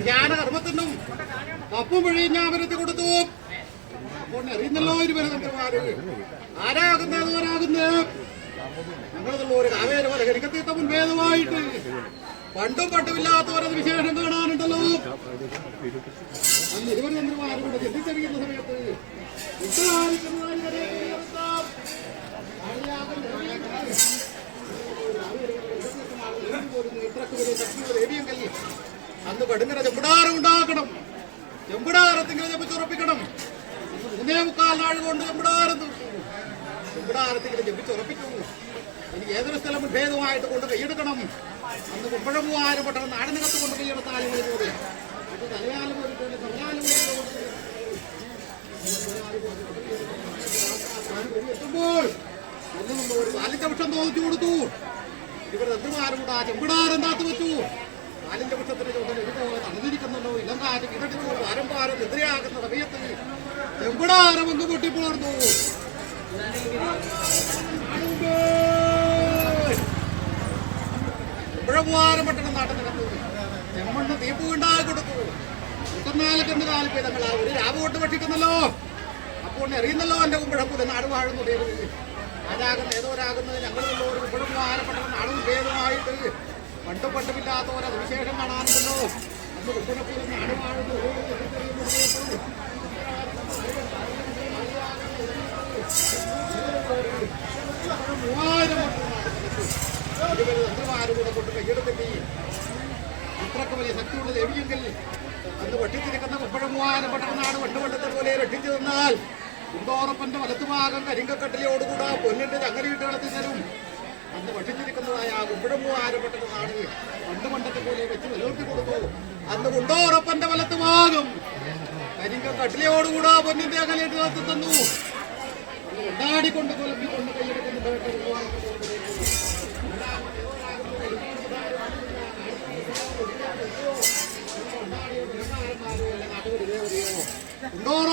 ധ്യാന കർമ്മത്തിനും കപ്പും പിഴിഞ്ഞ അവരത്തി കൊടുത്തു അറിയുന്നല്ലോ ആരാകുന്ന ആരാകുന്നവരാകുന്നത് ഞങ്ങളുള്ള ഒരു കാവേര പോലെ കരിക്കത്തീത്ത മുൻഭേദമായിട്ട് പണ്ടും പണ്ടുമില്ലാത്തവരത് വിശേഷം കാണാനുണ്ടല്ലോ അന്ന് ഇരുവരതന്ത്രമാരും കൂടെ ചിന്തിച്ചറിയുന്ന സമയത്ത് കടുങ്ങന ചെമ്പുടാരം ഉണ്ടാക്കണം. ചെമ്പിടാരത്തിങ്ങനെ ജപിച്ചുറപ്പിക്കണം ഇന്ന് മൂന്നേ മുക്കാൽ നാൾ കൊണ്ട് ചെമ്പിടാരം ചെമ്പിടാരത്തിങ്ങനെ ചെമ്പുടാരത്തിങ്ങനെ എനിക്ക് ഏതൊരു സ്ഥലം ഭേദമായിട്ട് കൊണ്ട് കൈയെടുക്കണം. അന്ന് കുമ്പഴമൂവാരും പെട്ടെന്ന് നാടിനകത്ത് കൊണ്ട് കൈയെടുത്താലും കൂടെ അത് തലയാലും എത്തുമ്പോൾ ഒന്ന് ഒരു കാലിന്റെ വൃക്ഷം തോന്നിച്ചു കൊടുത്തു. ഇവർ എന്തുമാരും കൂടെ ആ ചെമ്പിടാരം താത്തു വെച്ചു. ചെമ്പിടാരം ഒന്ന് പൊട്ടിപ്പോർന്നു. ചെമ്പഴപുവാരം പട്ടണം നാട്ടിനകത്ത് ചെമ്മണ്ണ് തീപ്പുണ്ടായി കൊടുത്തു. മുത്തന്നാലക്കണ്ട് കാൽപ്പേതങ്ങൾ ആ ഒരു രാവ് കൊണ്ട് ഭക്ഷിക്കുന്നല്ലോ. അപ്പോൾ അറിയുന്നല്ലോ എന്റെ കുമ്പഴപ്പൂത നാട് വാഴുന്നു ദൈവം ആരാകുന്ന ഏതോരാകുന്നത് ഞങ്ങളുള്ള ഒരു കുമ്പഴപ്പുവാരപ്പെട്ട നാടും ഭേദമായിട്ട് പണ്ടും പണ്ടുമില്ലാത്ത ഒരു വിശേഷം കാണാനുണ്ടല്ലോ നമ്മൾ കുമ്പഴപ്പൂത നാട് വാഴുന്നു മൂവായിരം തന്ത്രമാരും കൂടെ കൊണ്ട് കൈയെടുത്തിട്ട് ശക്തിയുള്ള ദേവിയെങ്കിൽ അന്ന് വെട്ടിത്തിരിക്കുന്ന കുമ്പഴമൂവായിരം പട്ടണനാട് വെട്ടുവെട്ടത്തെ പോലെ രക്ഷിച്ചു തന്നാൽ കുന്തോറപ്പന്റെ വലത്തുഭാഗം കരിങ്കക്കട്ടിലോടുകൂടെ പൊന്നിന്റെ ചങ്ങലിയിട്ട് തരും അന്ന് വെട്ടിച്ചിരിക്കുന്നതായ ആ കുമ്പഴമൂവായിരം പട്ടണനാട് പണ്ട് പണ്ടത്തെ പോലെ വെച്ച് നിലനിർത്തി കൊടുത്തു. അന്ന് കുണ്ടോറപ്പന്റെ വലത്തുഭാഗം കരിങ്കക്കട്ടിലോടുകൂടെ പൊന്നിന്റെ അകലിട്ട് കളത്തി തന്നു. കൊണ്ടാടിക്കൊണ്ട് കൊലപ്പിക്കൊണ്ട് കൈയെടുക്കുന്ന সুন্দর